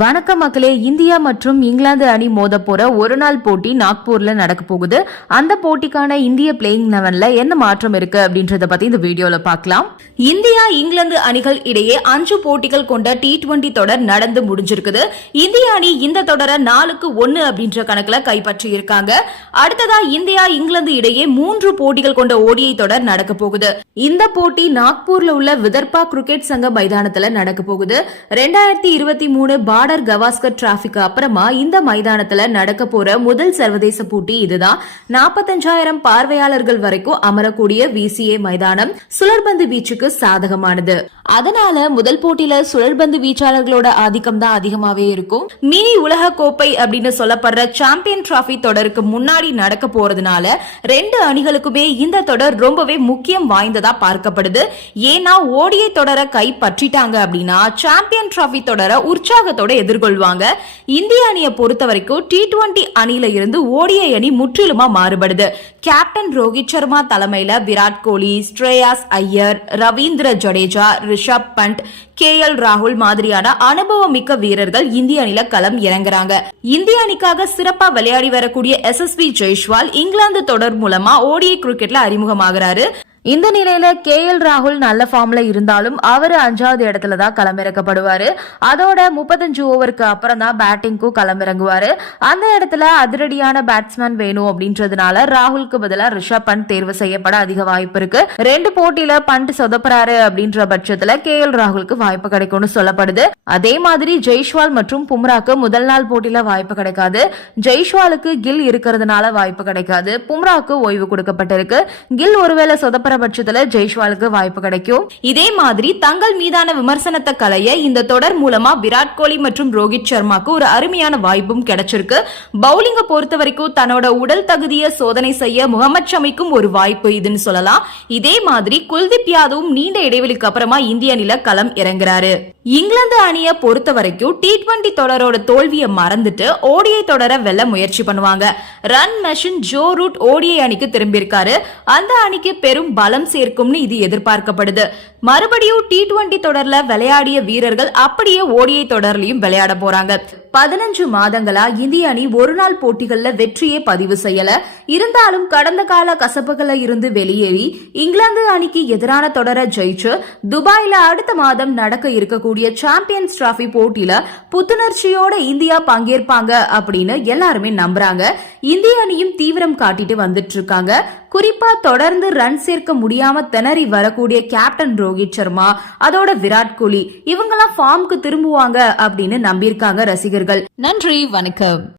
வணக்கம் மக்களே இந்தியா மற்றும் இங்கிலாந்து அணி மோத போற ஒரு நாள் போட்டி நாக்பூர்ல நடக்க போகுது. அந்த போட்டிக்கான இந்திய பிளேயிங் லெவன்ல என்ன மாற்றம் இருக்கு அப்படின்றத பத்தி இந்த வீடியோல பார்க்கலாம். இந்தியா இங்கிலாந்து அணிகள் இடையே அஞ்சு போட்டிகள் கொண்ட டி டுவெண்டி தொடர் நடந்து முடிஞ்சிருக்குது. இந்திய அணி இந்த தொடரை நாலுக்கு ஒன்னு அப்படின்ற கணக்குல கைப்பற்றி இருக்காங்க. அடுத்ததா இந்தியா இங்கிலாந்து இடையே மூன்று போட்டிகள் கொண்ட ஓடிஐ தொடர் நடக்க போகுது. இந்த போட்டி நாக்பூர்ல உள்ள விதர்பா கிரிக்கெட் சங்க மைதானத்துல நடக்க போகுது. ரெண்டாயிரத்தி இருபத்தி மூணு பார்டர் கவாஸ்கர் டிராபிக் அப்புறமா இந்த மைதானத்துல நடக்க போற முதல் சர்வதேச போட்டி இதுதான். நாற்பத்தஞ்சாயிரம் பார்வையாளர்கள் வரைக்கும் அமரக்கூடிய விசிஏ மைதானம் சுழற்பந்து வீச்சுக்கு சாதகமானது. அதனால முதல் போட்டியில சுழற்பந்து வீச்சாளர்களோட ஆதிக்கம் தான் அதிகமாவே இருக்கும். மினி உலக கோப்பை அப்படின்னு சொல்லப்படுற சாம்பியன் டிராபி தொடருக்கு முன்னாடி நடக்க போறதுனால ரெண்டு அணிகளுக்குமே இந்த தொடர் ரொம்பவே முக்கியம் வாய்ந்ததா பார்க்கப்படுது. ஏன்னா ஓடியை தொடர கைப்பற்றிட்டாங்க அப்படின்னா சாம்பியன் டிராபி தொடரை உற்சாகத்தோட எதிர்கொள்வாங்க. இந்திய அணியை பொறுத்த வரைக்கும் டி டுவெண்டி அணியில இருந்து ஓடிஐ அணி முற்றிலுமா மாறுபடுது. கேப்டன் ரோஹித் சர்மா தலைமையில விராட் கோலி ஸ்ரேயாஸ் ஐயர் ரவீந்திர ஜடேஜா ரிஷப் பண்ட் கே எல் ராகுல் மாதிரியான அனுபவம் மிக்க வீரர்கள் இந்திய அணில களம் இறங்குறாங்க. இந்திய அணிக்காக சிறப்பா விளையாடி வரக்கூடிய S S B Jaiswal England தொடர் மூலமா ஓடிஐ கிரிக்கெட்ல அறிமுகமாகிறாரு. இந்த நிலையில கே எல் ராகுல் நல்ல ஃபார்ம்ல இருந்தாலும் அவர் அஞ்சாவது இடத்துல தான் களமிறக்கப்படுவாரு. அதோட முப்பத்தஞ்சு ஓவருக்கு அப்புறம் தான் பேட்டிங்க்கும் களமிறங்குவாரு. அந்த இடத்துல அதிரடியான பேட்ஸ்மேன் வேணும் அப்படின்றதுனால ராகுலுக்கு பதிலாக ரிஷப் பண்ட் தேர்வு செய்யப்பட அதிக வாய்ப்பு இருக்கு. ரெண்டு போட்டியில பண்ட் சொதப்புறாரு அப்படின்ற பட்சத்துல கே எல் ராகுலுக்கு வாய்ப்பு கிடைக்கும்னு சொல்லப்படுது. அதே மாதிரி ஜெய்ஷ்வால் மற்றும் பும்ராக்கு முதல் நாள் போட்டியில வாய்ப்பு கிடைக்காது. ஜெய்ஷ்வாலுக்கு கில் இருக்கிறதுனால வாய்ப்பு கிடைக்காது. பும்ராக்கு ஓய்வு கொடுக்கப்பட்டிருக்கு. கில் ஒருவேளை சொதப்புற பட்சத்துல ஜெய்ஷ்வாலுக்கு வாய்ப்பு கிடைக்கும். இதே மாதிரி தங்கள் மீதான விமர்சனத்தை களைய இந்த தொடர் மூலமா விராட் கோலி மற்றும் ரோஹித் சர்மாக்கு ஒரு அருமையான வாய்ப்பும் கிடைச்சிருக்கு. பவுலிங்க பொறுத்த வரைக்கும் தன்னோட உடல் தகுதியை சோதனை செய்ய முகமது ஷமிக்கும் ஒரு வாய்ப்பு இதுன்னு சொல்லலாம். இதே மாதிரி குல்தீப் யாதவும் நீண்ட இடைவெளிக்கு அப்புறமா இந்திய அணில களம் இறங்குறாரு. இங்கிலாந்து அணியை பொறுத்த வரைக்கும் டி டுவெண்டி தொடரோட தோல்வியை மறந்துட்டு ஓடிஐ தொடர வெல்ல முயற்சி பண்ணுவாங்க. Run machine Joe Root ODI அணிக்கு திரும்பியிருக்காரு. அந்த அணிக்கு பெரும் பலம் சேர்க்கும்னு இது எதிர்பார்க்கப்படுது. மறுபடியும் டி டுவெண்டி தொடர்ல விளையாடிய வீரர்கள் அப்படியே ஓடிஐ தொடர்லயும் விளையாட போறாங்க. பதினஞ்சு மாதங்களா இந்திய அணி ஒரு நாள் போட்டிகளில் வெற்றியே பதிவு செய்யல. இருந்தாலும் கடந்த கால கசப்புகளை இருந்து வெளியேறி இங்கிலாந்து அணிக்கு எதிரான தொடர ஜெயிச்சு துபாயில அடுத்த மாதம் நடக்க இருக்கக்கூடிய சாம்பியன்ஸ் டிராபி போட்டியில புத்துணர்ச்சியோட இந்தியா பங்கேற்பாங்க அப்படின்னு எல்லாருமே நம்புறாங்க. இந்திய அணியும் தீவிரம் காட்டிட்டு வந்துட்டு இருக்காங்க. குறிப்பா தொடர்ந்து ரன் சேர்க்க முடியாம திணறி வரக்கூடிய கேப்டன் ரோஹித் சர்மா அதோட விராட் கோலி இவங்கெல்லாம் ஃபார்முக்கு திரும்புவாங்க அப்படின்னு நம்பியிருக்காங்க ரசிகர்கள். நன்றி வணக்கம்.